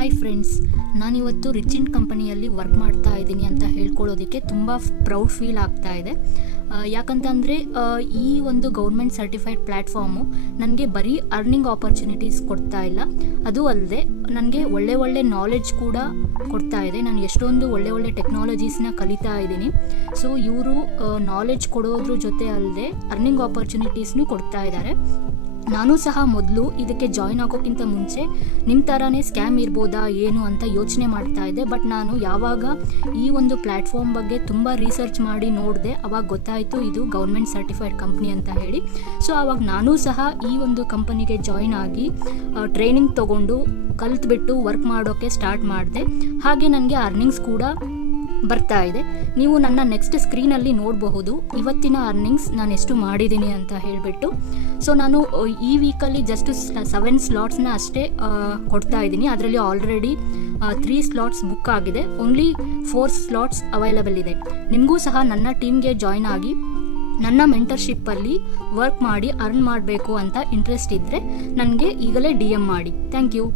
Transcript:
Hi friends, ನಾನಿವತ್ತು rich end ಕಂಪನಿಯಲ್ಲಿ work ಮಾಡ್ತಾ ಇದ್ದೀನಿ ಅಂತ ಹೇಳ್ಕೊಳ್ಳೋದಕ್ಕೆ ತುಂಬ ಪ್ರೌಡ್ ಫೀಲ್ ಆಗ್ತಾ ಇದೆ. ಯಾಕಂತಂದರೆ ಈ ಒಂದು ಗೌರ್ಮೆಂಟ್ ಸರ್ಟಿಫೈಡ್ ಪ್ಲ್ಯಾಟ್ಫಾರ್ಮು ನನಗೆ ಬರೀ ಅರ್ನಿಂಗ್ ಆಪರ್ಚುನಿಟೀಸ್ ಕೊಡ್ತಾ ಇಲ್ಲ, ಅದು ಅಲ್ಲದೆ ನನಗೆ ಒಳ್ಳೆ ನಾಲೆಡ್ಜ್ ಕೂಡ ಕೊಡ್ತಾ ಇದೆ. ನಾನು ಎಷ್ಟೊಂದು ಒಳ್ಳೆ ಟೆಕ್ನಾಲಜೀಸ್ನ ಕಲಿತಾ ಇದ್ದೀನಿ. ಸೊ ಇವರು ನಾಲೆಡ್ಜ್ ಕೊಡೋದ್ರ ಜೊತೆ ಅಲ್ಲದೆ ಅರ್ನಿಂಗ್ ಆಪರ್ಚುನಿಟೀಸ್ನೂ ಕೊಡ್ತಾ ಇದ್ದಾರೆ. ನಾನು ಸಹ ಮೊದಲು ಇದಕ್ಕೆ ಜಾಯ್ನ್ ಆಗೋಕ್ಕಿಂತ ಮುಂಚೆ ನಿಮ್ಮ ಥರನೇ ಸ್ಕ್ಯಾಮ್ ಇರ್ಬೋದಾ ಏನು ಅಂತ ಯೋಚನೆ ಮಾಡ್ತಾ ಇದ್ದೆ. ಬಟ್ ನಾನು ಯಾವಾಗ ಈ ಒಂದು ಪ್ಲ್ಯಾಟ್ಫಾರ್ಮ್ ಬಗ್ಗೆ ತುಂಬ ರಿಸರ್ಚ್ ಮಾಡಿ ನೋಡಿದೆ, ಆವಾಗ ಗೊತ್ತಾಯಿತು ಇದು ಗೌರ್ಮೆಂಟ್ ಸರ್ಟಿಫೈಡ್ ಕಂಪ್ನಿ ಅಂತ ಹೇಳಿ. ಸೊ ಆವಾಗ ನಾನು ಸಹ ಈ ಒಂದು ಕಂಪನಿಗೆ ಜಾಯ್ನ್ ಆಗಿ ಟ್ರೈನಿಂಗ್ ತೊಗೊಂಡು ಕಲಿತ್ಬಿಟ್ಟು ವರ್ಕ್ ಮಾಡೋಕ್ಕೆ ಸ್ಟಾರ್ಟ್ ಮಾಡಿದೆ. ಹಾಗೆ ನನಗೆ ಅರ್ನಿಂಗ್ಸ್ ಕೂಡ ಬರ್ತಾ ಇದೆ. ನೀವು ನನ್ನ ನೆಕ್ಸ್ಟ್ ಸ್ಕ್ರೀನಲ್ಲಿ ನೋಡಬಹುದು ಇವತ್ತಿನ ಅರ್ನಿಂಗ್ಸ್ ನಾನು ಎಷ್ಟು ಮಾಡಿದ್ದೀನಿ ಅಂತ ಹೇಳಿಬಿಟ್ಟು. ಸೊ ನಾನು ಈ ವೀಕಲ್ಲಿ ಜಸ್ಟ್ 7 ಸ್ಲಾಟ್ಸ್ನ ಅಷ್ಟೇ ಕೊಡ್ತಾ ಇದ್ದೀನಿ. ಅದರಲ್ಲಿ ಆಲ್ರೆಡಿ 3 ಸ್ಲಾಟ್ಸ್ ಬುಕ್ ಆಗಿದೆ, ಓನ್ಲಿ 4 ಸ್ಲಾಟ್ಸ್ ಅವೈಲಬಲ್ ಇದೆ. ನಿಮಗೂ ಸಹ ನನ್ನ ಟೀಮ್ಗೆ ಜಾಯ್ನ್ ಆಗಿ ನನ್ನ ಮೆಂಟರ್ಶಿಪ್ಪಲ್ಲಿ ವರ್ಕ್ ಮಾಡಿ ಅರ್ನ್ ಮಾಡಬೇಕು ಅಂತ ಇಂಟ್ರೆಸ್ಟ್ ಇದ್ದರೆ ನನಗೆ ಈಗಲೇ DM ಮಾಡಿ. Thank you.